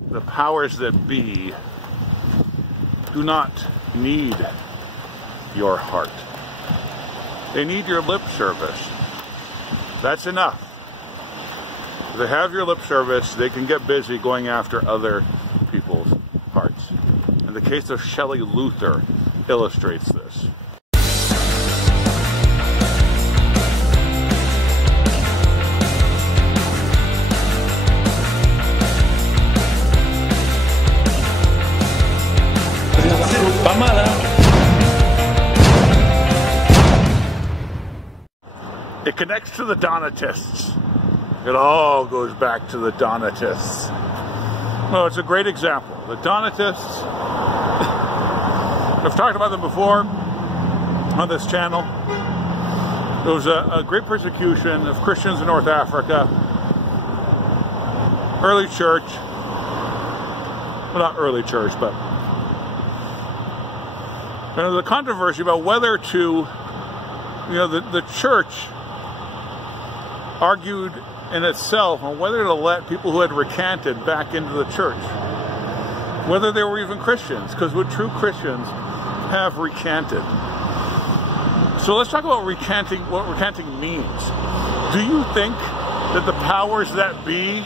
The powers that be do not need your heart. They need your lip service. That's enough. If they have your lip service, they can get busy going after other people's hearts. And the case of Shelley Luther illustrates this. It connects to the Donatists. It all goes back to the Donatists. Well, it's a great example. The Donatists, I've talked about them before on this channel. There was a great persecution of Christians in North Africa. Early church. Well, not early church, but there was a controversy about whether to, the church argued in itself on whether to let people who had recanted back into the church, whether they were even Christians, because would true Christians have recanted? So let's talk about recanting, what recanting means. Do you think that the powers that be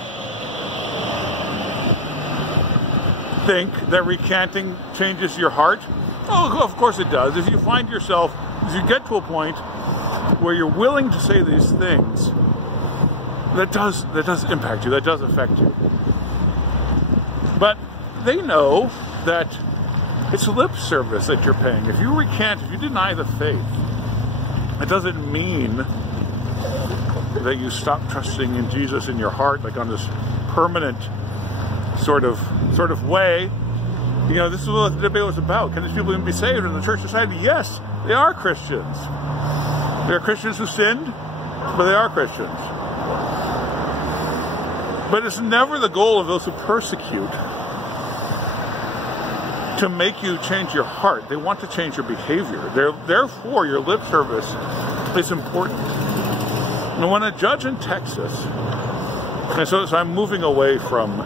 think that recanting changes your heart? Oh, of course it does. If you find yourself, if you get to a point where you're willing to say these things, that does impact you, that does affect you. But they know that it's lip service that you're paying. If you recant, if you deny the faith, it doesn't mean that you stop trusting in Jesus in your heart, like on this permanent sort of way. This is what the debate was about. Can these people even be saved? And the church decided, yes, they are Christians. They are Christians who sinned, but they are Christians. But it's never the goal of those who persecute to make you change your heart. They want to change your behavior. Therefore, your lip service is important. And when a judge in Texas, and so I'm moving away from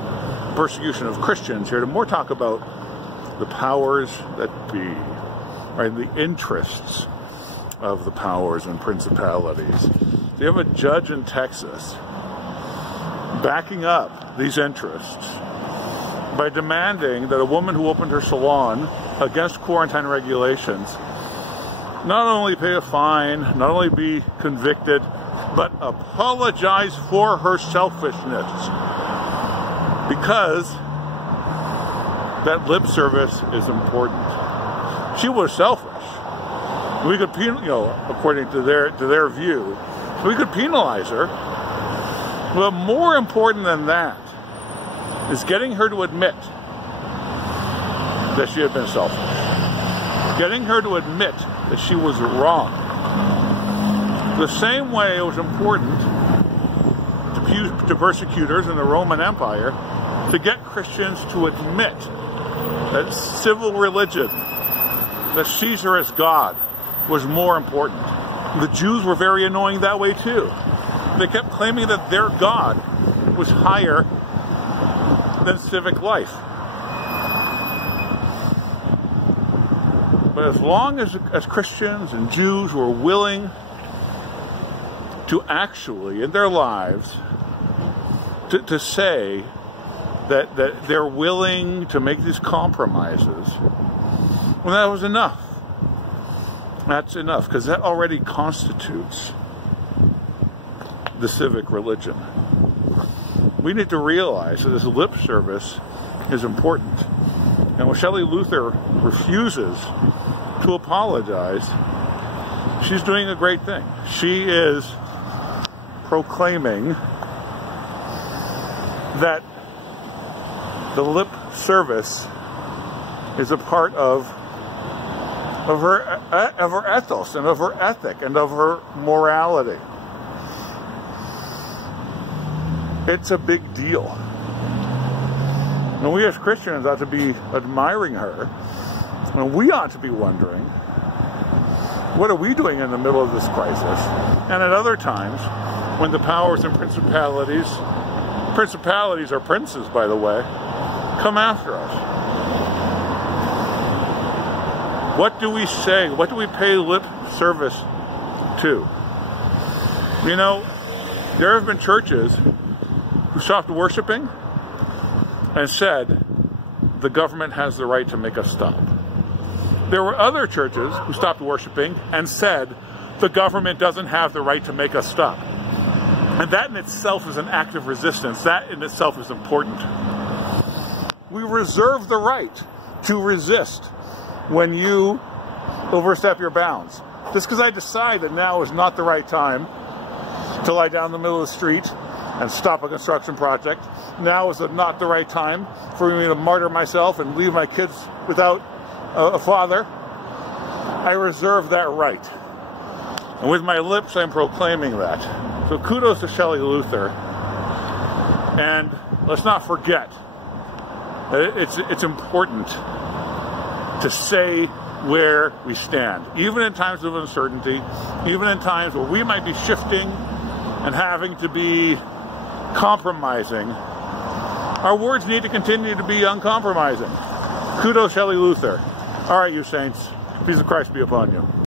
persecution of Christians here to more talk about the powers that be, right? The interests of the powers and principalities. So you have a judge in Texas backing up these interests by demanding that a woman who opened her salon against quarantine regulations not only pay a fine, not only be convicted, but apologize for her selfishness, because that lip service is important. She was selfish. We could, according to their view, we could penalize her. But more important than that is getting her to admit that she had been selfish. Getting her to admit that she was wrong. The same way it was important to persecutors in the Roman Empire to get Christians to admit that civil religion, that Caesar is God, was more important. The Jews were very annoying that way too. They kept claiming that their God was higher than civic life. But as long as Christians and Jews were willing to actually, in their lives, to say that they're willing to make these compromises, well, that was enough. That's enough, because that already constitutes the civic religion. We need to realize that this lip service is important. And when Shelley Luther refuses to apologize, she's doing a great thing. She is proclaiming that the lip service is a part of her ethos and of her ethic and of her morality. It's a big deal. And we as Christians ought to be admiring her. And we ought to be wondering, what are we doing in the middle of this crisis? And at other times, when the powers and principalities are princes, by the way, come after us. What do we say? What do we pay lip service to? You know, there have been churches who stopped worshiping and said, the government has the right to make us stop. There were other churches who stopped worshiping and said, the government doesn't have the right to make us stop. And that in itself is an act of resistance. That in itself is important. We reserve the right to resist when you overstep your bounds. Just because I decide that now is not the right time to lie down in the middle of the street and stop a construction project, now is not the right time for me to martyr myself and leave my kids without a father. I reserve that right. And with my lips, I'm proclaiming that. So kudos to Shelley Luther. And let's not forget that it's important to say where we stand. Even in times of uncertainty, even in times where we might be shifting and having to be compromising, our words need to continue to be uncompromising. Kudos, Shelley Luther. All right, you saints. Peace of Christ be upon you.